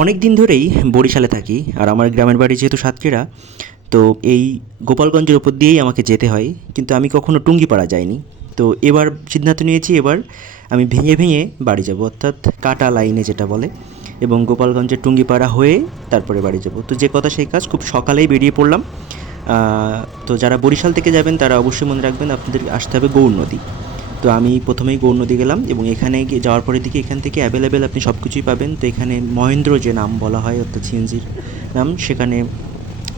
অনেক দিন ধরেই বরিশালে থাকি, আর আমার গ্রামের বাড়ি যেহেতু সাতক্ষীরা, তো এই গোপালগঞ্জের ওপর দিয়েই আমাকে যেতে হয়, কিন্তু আমি কখনো টুঙ্গিপাড়া যাইনি। তো এবার সিদ্ধান্ত নিয়েছি, এবার আমি ভেঙে ভেঙে বাড়ি যাব, অর্থাৎ কাটা লাইনে যেটা বলে, এবং গোপালগঞ্জের টুঙ্গিপাড়া হয়ে তারপরে বাড়ি যাব। তো যে কথা সেই কাজ, খুব সকালেই বেরিয়ে পড়লাম। তো যারা বরিশাল থেকে যাবেন, তারা অবশ্যই মনে রাখবেন, আপনাদের আসতে হবে গৌর নদী। তো আমি প্রথমেই গৌর নদী গেলাম এবং এখানে গিয়ে যাওয়ার পরে দিকে এখান থেকে অ্যাভেলেবেল আপনি সব কিছুই পাবেন। তো এখানে মহেন্দ্র যে নাম বলা হয়, অর্থাৎ সিএনজির নাম, সেখানে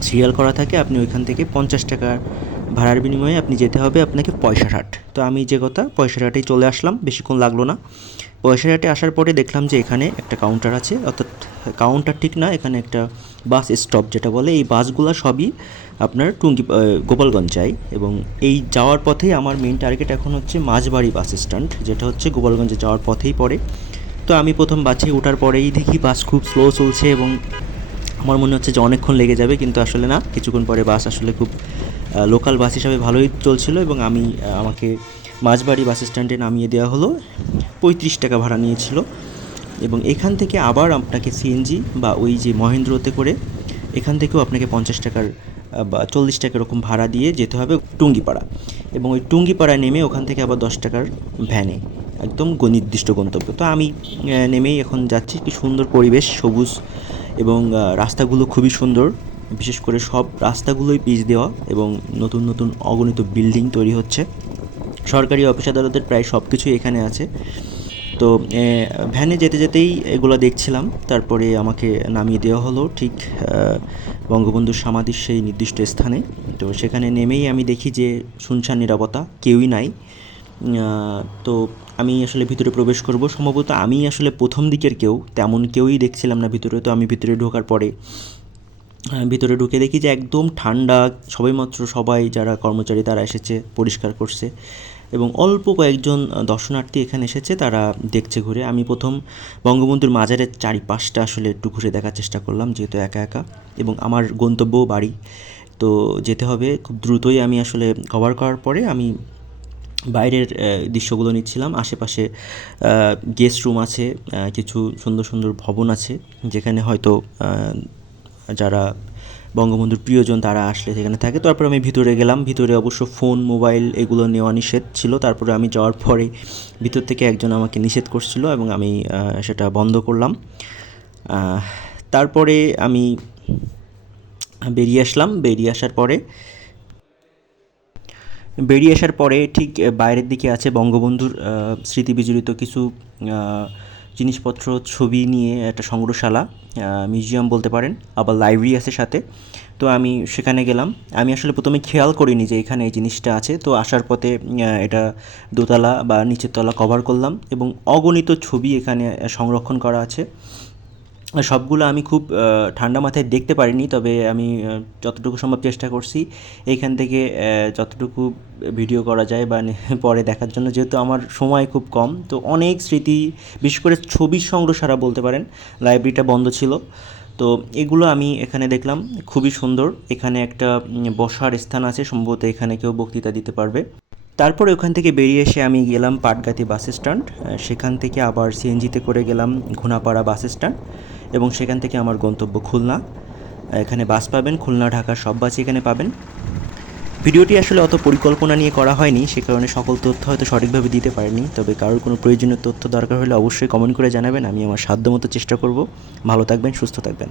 সিরিয়াল করা থাকে। আপনি ওইখান থেকে পঞ্চাশ টাকার ভাড়ার বিনিময়ে আপনি যেতে হবে আপনাকে পয়সা হাট। তো আমি যে কথা পয়সা হাটেই চলে আসলাম। বেশিক্ষণ লাগল না। পয়সা ষাটে আসার পরে দেখলাম যে এখানে একটা কাউন্টার আছে, অর্থাৎ কাউন্টার ঠিক না, এখানে একটা বাস স্টপ যেটা বলে, এই বাসগুলো সবই আপনার টুঙ্গি গোপালগঞ্জ যায়। এবং এই যাওয়ার পথেই আমার মেন টার্গেট এখন হচ্ছে মাঝবাড়ি বাস স্ট্যান্ড যেটা হচ্ছে গোপালগঞ্জে যাওয়ার পথেই পড়ে। তো আমি প্রথম বাসে ওঠার পরেই দেখি বাস খুব স্লো চলছে এবং আমার মনে হচ্ছে যে অনেকক্ষণ লেগে যাবে, কিন্তু আসলে না, কিছুক্ষণ পরে বাস আসলে খুব লোকাল বাস হিসাবে ভালোই চলছিল এবং আমি আমাকে মাঝবাড়ি বাস স্ট্যান্ডে নামিয়ে দেওয়া হলো। পঁয়ত্রিশ টাকা ভাড়া নিয়েছিল। এবং এখান থেকে আবার আপনাকে সিএনজি বা ওই যে মহেন্দ্রতে করে এখান থেকেও আপনাকে পঞ্চাশ টাকার বা চল্লিশ টাকা এরকম ভাড়া দিয়ে যেতে হবে টুঙ্গিপাড়া। এবং ওই টুঙ্গিপাড়ায় নেমে ওখান থেকে আবার দশ টাকার ভ্যানে। একদম নির্দিষ্ট গন্তব্য। তো আমি নেমেই এখন যাচ্ছি। কি সুন্দর পরিবেশ, সবুজ এবং রাস্তাগুলো খুবই সুন্দর। বিশেষ করে সব রাস্তাগুলোই পিচ দেওয়া এবং নতুন নতুন অগণিত বিল্ডিং তৈরি হচ্ছে। সরকারি অফিস আদালতের প্রায় সব কিছুই এখানে আছে। তো ভ্যানে যেতে যেতেই এগুলো দেখছিলাম। তারপরে আমাকে নামিয়ে দেওয়া হলো ঠিক আহ, বঙ্গবন্ধুর সমাধির সেই নির্দিষ্ট স্থানে। তো সেখানে নেমেই আমি দেখি যে শুনশান নিরাপত্তা কেউই নাই। তো আমি আসলে ভিতরে প্রবেশ করব। সম্ভবত আমি আসলে প্রথম দিকের কেউ তেমন কেউই দেখছিলাম না ভিতরে। তো আমি ভিতরে ঢোকার পরে ভিতরে ঢুকে দেখি যে একদম ঠান্ডা সবেমাত্র সবাই যারা কর্মচারী তারা এসেছে পরিষ্কার করছে। এবং অল্প কয়েকজন দর্শনার্থী এখানে এসেছে, তারা দেখছে ঘুরে। আমি প্রথম বঙ্গবন্ধুর মাজারের চারিপাশটা আসলে একটু ঘুরে দেখার চেষ্টা করলাম, যেহেতু একা একা। এবং আমার গন্তব্যও বাড়ি। তো যেতে হবে, খুব দ্রুতই আমি আসলে কভার করার পরে আমি বাইরের দৃশ্যগুলো নিচ্ছিলাম। আশেপাশে গেস্ট রুম আছে কিছু সুন্দর সুন্দর ভবন আছে, যেখানে হয়তো যারা বঙ্গবন্ধুর প্রিয়জন তারা আসলে সেখানে থাকে। তারপর আমি ভিতরে গেলাম। ভিতরে অবশ্য ফোন মোবাইল এগুলো নেওয়া নিষেধ ছিল। তারপরে আমি যাওয়ার পরে ভিতর থেকে একজন আমাকে নিষেধ করছিল এবং আমি সেটা বন্ধ করলাম। তারপরে আমি বেরিয়ে আসলাম। বেরিয়ে আসার পরে বেরিয়ে আসার পরে ঠিক বাইরের দিকে আছে বঙ্গবন্ধুর আহ, স্মৃতি বিজড়িত কিছু জিনিসপত্র, ছবি নিয়ে একটা সংগ্রহশালা মিউজিয়াম বলতে পারেন, আবার লাইব্রেরি আছে সাথে। তো আমি সেখানে গেলাম। আমি আসলে প্রথমে খেয়াল করিনি যে এখানে এই জিনিসটা আছে। তো আসার পথে এটা দোতলা বা নিচের তলা কভার করলাম এবং অগণিত ছবি এখানে সংরক্ষণ করা আছে। সবগুলো আমি খুব ঠান্ডা মাথায় দেখতে পারিনি, তবে আমি যতটুকু সম্ভব চেষ্টা করছি। এইখান থেকে যতটুকু ভিডিও করা যায় বা পরে দেখার জন্য, যেহেতু আমার সময় খুব কম, তো অনেক স্মৃতি, বিশেষ করে ছবির সংগ্রহশালা বলতে পারেন, লাইব্রেরিটা বন্ধ ছিল। তো এগুলো আমি এখানে দেখলাম, খুবই সুন্দর। এখানে একটা বসার স্থান আছে, সম্ভবত এখানে কেউ বক্তৃতা দিতে পারবে। তারপরে ওখান থেকে বেরিয়ে এসে আমি গেলাম পাটগাতি বাস স্ট্যান্ড সেখান থেকে আবার সিএনজিতে করে গেলাম ঘোনাপাড়া বাস স্ট্যান্ড এবং সেখান থেকে আমার গন্তব্য খুলনা। এখানে বাস পাবেন, খুলনা ঢাকার সব বাসই এখানে পাবেন। ভিডিওটি আসলে অত পরিকল্পনা নিয়ে করা হয়নি, সে কারণে সকল তথ্য হয়তো সঠিকভাবে দিতে পারিনি, তবে কারোর কোনো প্রয়োজনীয় তথ্য দরকার হলে অবশ্যই কমেন্ট করে জানাবেন, আমি আমার সাধ্যমতো চেষ্টা করব। ভালো থাকবেন, সুস্থ থাকবেন।